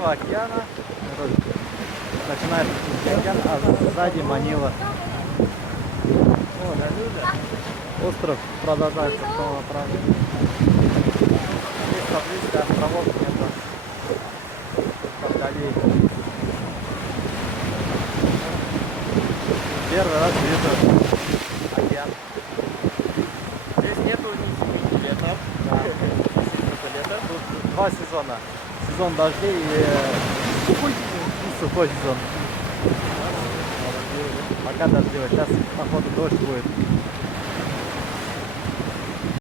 Тихого океана. Начинается Тихий океан, а сзади Манила. Остров продолжается в том направлении. Здесь поблизко островов нету. Поргалей. Первый раз вижу океан. Здесь нету ни зимы, ни лета. Да. Это лето. Тут два сезона. Сезон дождей и сухой сезон. Пока дождливый. Сейчас, походу, дождь будет.